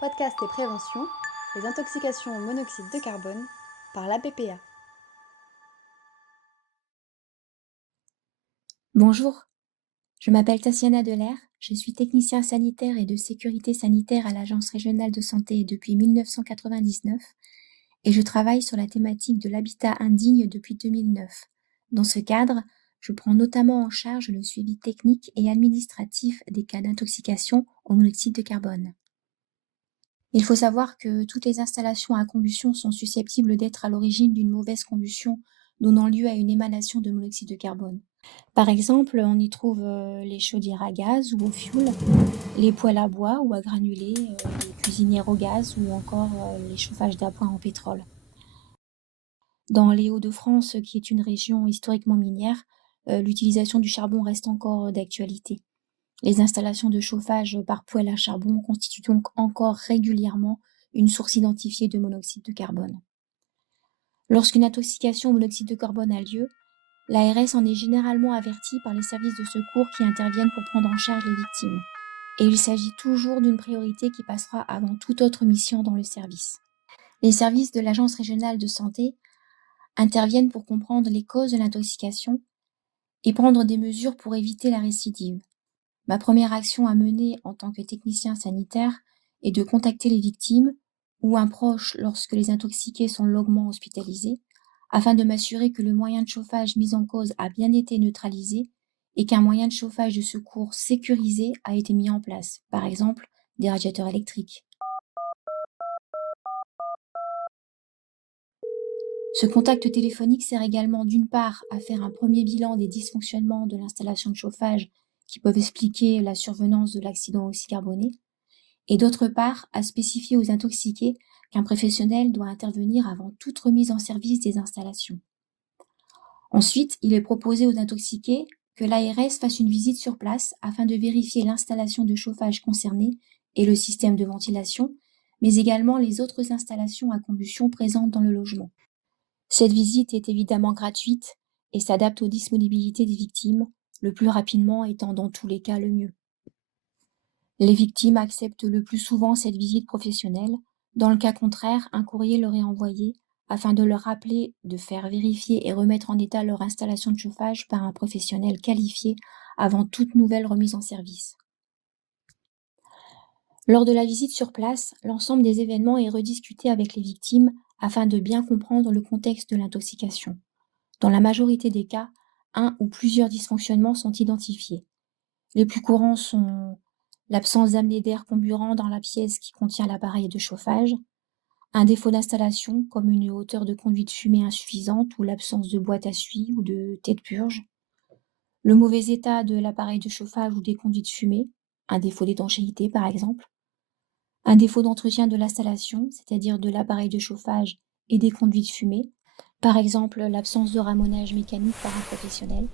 Podcast et prévention, les intoxications au monoxyde de carbone par l'APPA. Bonjour, je m'appelle Tatiana Delair, je suis technicien sanitaire et de sécurité sanitaire à l'Agence régionale de santé depuis 1999 et je travaille sur la thématique de l'habitat indigne depuis 2009. Dans ce cadre, je prends notamment en charge le suivi technique et administratif des cas d'intoxication au monoxyde de carbone. Il faut savoir que toutes les installations à combustion sont susceptibles d'être à l'origine d'une mauvaise combustion donnant lieu à une émanation de monoxyde de carbone. Par exemple, on y trouve les chaudières à gaz ou au fioul, les poêles à bois ou à granulés, les cuisinières au gaz ou encore les chauffages d'appoint en pétrole. Dans les Hauts-de-France, qui est une région historiquement minière, l'utilisation du charbon reste encore d'actualité. Les installations de chauffage par poêle à charbon constituent donc encore régulièrement une source identifiée de monoxyde de carbone. Lorsqu'une intoxication au monoxyde de carbone a lieu, l'ARS en est généralement avertie par les services de secours qui interviennent pour prendre en charge les victimes. Et il s'agit toujours d'une priorité qui passera avant toute autre mission dans le service. Les services de l'Agence régionale de santé interviennent pour comprendre les causes de l'intoxication et prendre des mesures pour éviter la récidive. Ma première action à mener en tant que technicien sanitaire est de contacter les victimes ou un proche lorsque les intoxiqués sont longuement hospitalisés, afin de m'assurer que le moyen de chauffage mis en cause a bien été neutralisé et qu'un moyen de chauffage de secours sécurisé a été mis en place, par exemple des radiateurs électriques. Ce contact téléphonique sert également d'une part à faire un premier bilan des dysfonctionnements de l'installation de chauffage qui peuvent expliquer la survenance de l'accident oxycarboné, et d'autre part à spécifier aux intoxiqués qu'un professionnel doit intervenir avant toute remise en service des installations. Ensuite, il est proposé aux intoxiqués que l'ARS fasse une visite sur place afin de vérifier l'installation de chauffage concernée et le système de ventilation, mais également les autres installations à combustion présentes dans le logement. Cette visite est évidemment gratuite et s'adapte aux disponibilités des victimes, le plus rapidement étant dans tous les cas le mieux. Les victimes acceptent le plus souvent cette visite professionnelle. Dans le cas contraire, un courrier leur est envoyé afin de leur rappeler de faire vérifier et remettre en état leur installation de chauffage par un professionnel qualifié avant toute nouvelle remise en service. Lors de la visite sur place, l'ensemble des événements est rediscuté avec les victimes afin de bien comprendre le contexte de l'intoxication. Dans la majorité des cas, un ou plusieurs dysfonctionnements sont identifiés. Les plus courants sont l'absence d'amener d'air comburant dans la pièce qui contient l'appareil de chauffage, un défaut d'installation comme une hauteur de conduite fumée insuffisante ou l'absence de boîte à suie ou de tête purge, le mauvais état de l'appareil de chauffage ou des conduites fumées, un défaut d'étanchéité par exemple, un défaut d'entretien de l'installation, c'est-à-dire de l'appareil de chauffage et des conduites fumées, par exemple l'absence de ramonage mécanique par un professionnel.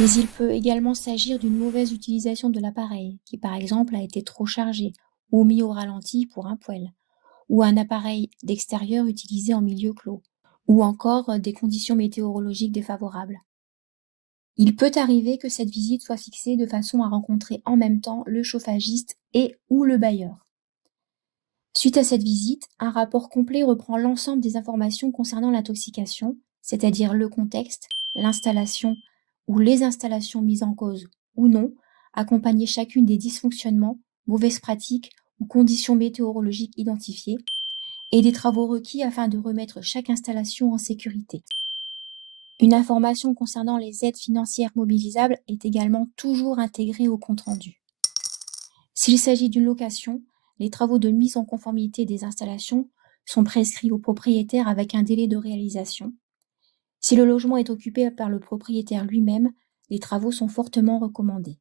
Mais il peut également s'agir d'une mauvaise utilisation de l'appareil, qui par exemple a été trop chargé ou mis au ralenti pour un poêle, ou un appareil d'extérieur utilisé en milieu clos, ou encore des conditions météorologiques défavorables. Il peut arriver que cette visite soit fixée de façon à rencontrer en même temps le chauffagiste et ou le bailleur. Suite à cette visite, un rapport complet reprend l'ensemble des informations concernant l'intoxication, c'est-à-dire le contexte, l'installation ou les installations mises en cause ou non, accompagner chacune des dysfonctionnements, mauvaises pratiques ou conditions météorologiques identifiées, et des travaux requis afin de remettre chaque installation en sécurité. Une information concernant les aides financières mobilisables est également toujours intégrée au compte-rendu. S'il s'agit d'une location, les travaux de mise en conformité des installations sont prescrits au propriétaire avec un délai de réalisation. Si le logement est occupé par le propriétaire lui-même, les travaux sont fortement recommandés.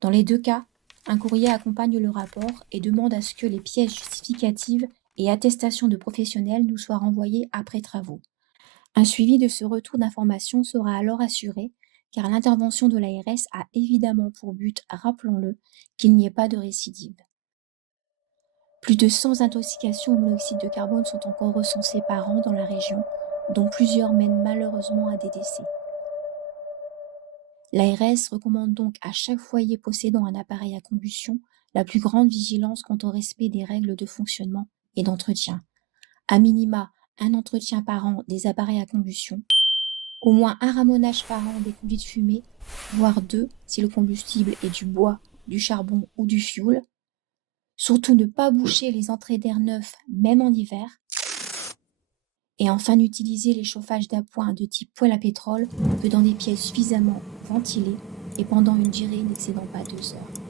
Dans les deux cas, un courrier accompagne le rapport et demande à ce que les pièces justificatives et attestations de professionnels nous soient renvoyées après travaux. Un suivi de ce retour d'information sera alors assuré, car l'intervention de l'ARS a évidemment pour but, rappelons-le, qu'il n'y ait pas de récidive. Plus de 100 intoxications au monoxyde de carbone sont encore recensées par an dans la région, dont plusieurs mènent malheureusement à des décès. L'ARS recommande donc à chaque foyer possédant un appareil à combustion la plus grande vigilance quant au respect des règles de fonctionnement et d'entretien. À minima, un entretien par an des appareils à combustion, au moins un ramonage par an des conduites fumées, voire deux si le combustible est du bois, du charbon ou du fioul. Surtout ne pas boucher les entrées d'air neuf, même en hiver. Et enfin, n'utiliser les chauffages d'appoint de type poêle à pétrole que dans des pièces suffisamment ventilées et pendant une durée n'excédant pas 2 heures.